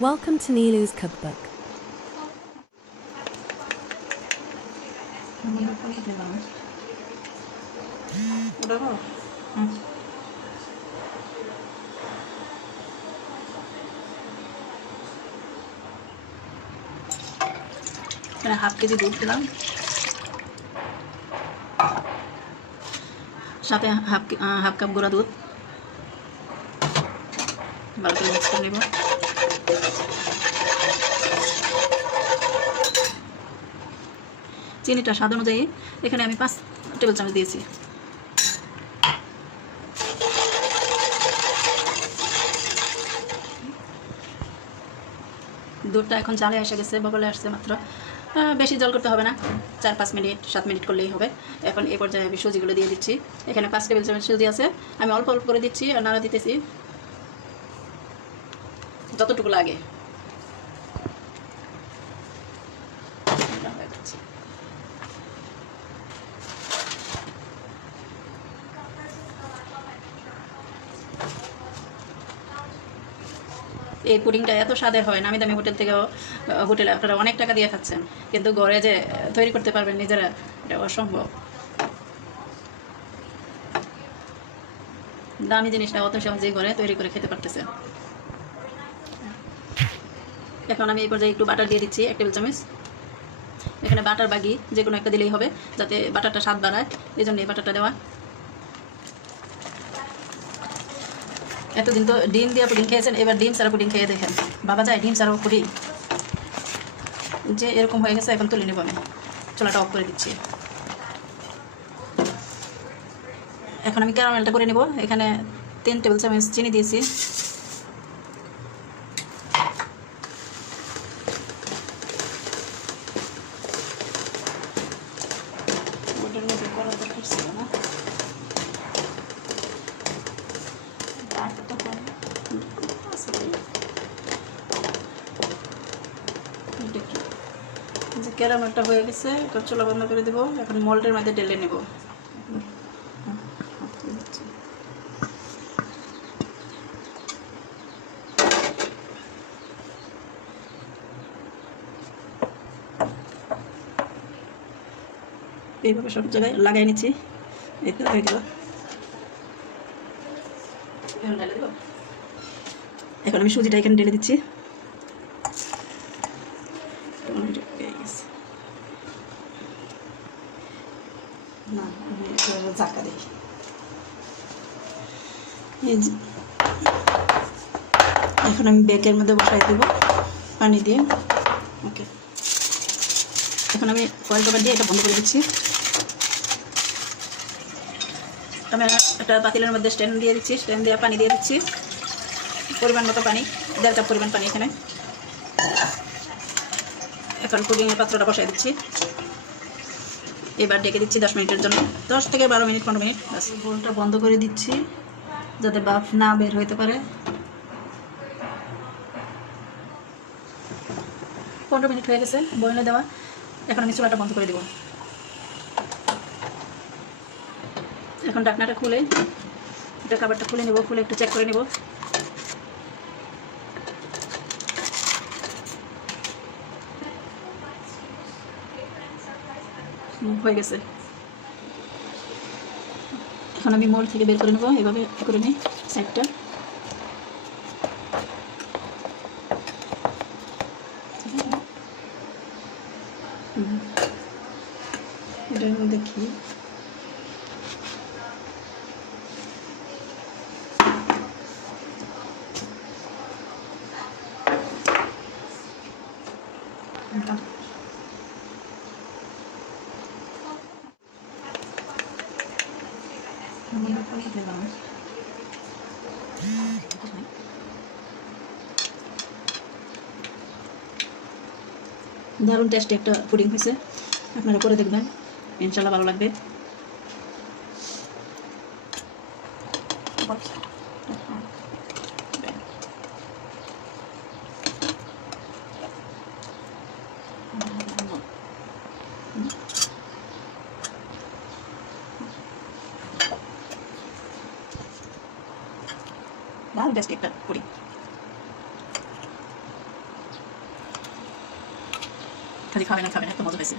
Welcome to Nilu's cookbook. উঠাবো হুম এখানে half KG দুধ দিলাম সাথে হাফ হাফ কাপ গুঁড়া দুধ ভালো করে নেব। চিনিটা স্বাদ অনুযায়ী এখানে আমি পাঁচ টেবিল চামচ দিয়েছি। দুধটা এখন জালে এসে গেছে, বগলে আসছে মাত্র। বেশি জল করতে হবে না, চার পাঁচ মিনিট, সাত মিনিট করলেই হবে। এখন এ পর্যায়ে আমি সুজিগুলো দিয়ে দিচ্ছি। এখানে পাঁচ টেবিল চামচ সুজি আছে, আমি অল্প অল্প করে দিচ্ছি, আর নাড়া দিতেছি। যতটুকু লাগে। এই পুডিংটা এত স্বাদের হয় নামি দামি হোটেল থেকেও হোটেলে আপনারা অনেক টাকা দিয়ে খাচ্ছেন। কিন্তু ঘরে যে তৈরি করতে পারবেন নিজেরা, এটা অসম্ভব। দামি জিনিসটা অত সহজেই ঘরে তৈরি করে খেতে পারতেছেন। এখন আমি এই পর্যায়ে একটু বাটার দিয়ে দিচ্ছি, এক টেবিল চামচ। এখানে বাটার বাগি যে কোনো একটা দিলেই হবে, যাতে বাটারটা স্বাদ বাড়ায়। এই জন্য এই বাটারটা দেওয়া। এতদিন তো ডিম দিয়ে পুডিং খেয়েছেন, এবার ডিম ছাড়া পুডিং খেয়ে দেখেন। বাবা যায়, ডিম ছাড়াও পুডিং। যে এরকম হয়ে গেছে, এখন তুলে নেব আমি। চোলাটা অফ করে দিচ্ছি। এখন আমি ক্যারামেলটা করে নেব। এখানে তিন টেবিল চামচ চিনি দিয়েছি ওটার মধ্যে করার দরকার ছিল না আটটা হয়। আছে ভাই। এটা কি? এই যে ক্যারামেলটা হয়ে গেছে এখন চুলা বন্ধ করে দেবো। এখন মল্টের মধ্যে ঢেলে নেব। এইভাবে সব জায়গায় লাগাই নিচ্ছি। এই তো হয়ে গেল। ঢেলে দেবো? এখন আমি সুজিটা এখানে ঢেলে দিচ্ছি। এখন আমি ব্যাগের মধ্যে বসাই দেবো, পানি দিয়ে। ওকে। এখন আমি ফয়েল পেপার দিয়ে এটা বন্ধ করে দিচ্ছি। আমি একটা পাতিলের মধ্যে স্ট্যান্ড দিয়ে দিচ্ছি স্ট্যান্ড দিয়ে পানি দিয়ে দিচ্ছি। পরিমাণ মতো পানি, দেড় কাপ পরিমাণ পানি এখানে। এখন পুডিংয়ের পাত্রটা বসাই দিচ্ছি। এবার ডেকে দিচ্ছি দশ মিনিটের জন্য। দশ থেকে বারো মিনিট, পনেরো মিনিট বাস বোলটা বন্ধ করে দিচ্ছি, যাতে বাফ না বের হইতে পারে। পনেরো মিনিট হয়ে গেছে বয়লে দেওয়া। এখন আমি চুলাটা বন্ধ করে দেবো। এখন ডাকনাটা খুলে এটা খাবারটা খুলে নেব, খুলে একটু চেক করে নেব। হয়ে গেছে। এখন আমি মোল থেকে বের করে নেব, এভাবে করে নিই সাইডটা। এটার মধ্যে কি এটা দারুণ টেস্টে একটা পুডিং হয়েছে। আপনারা করে দেখবেন। ইনশাল্লাহ ভালো লাগবে। あですけど、これ。カジカメラカメともずです。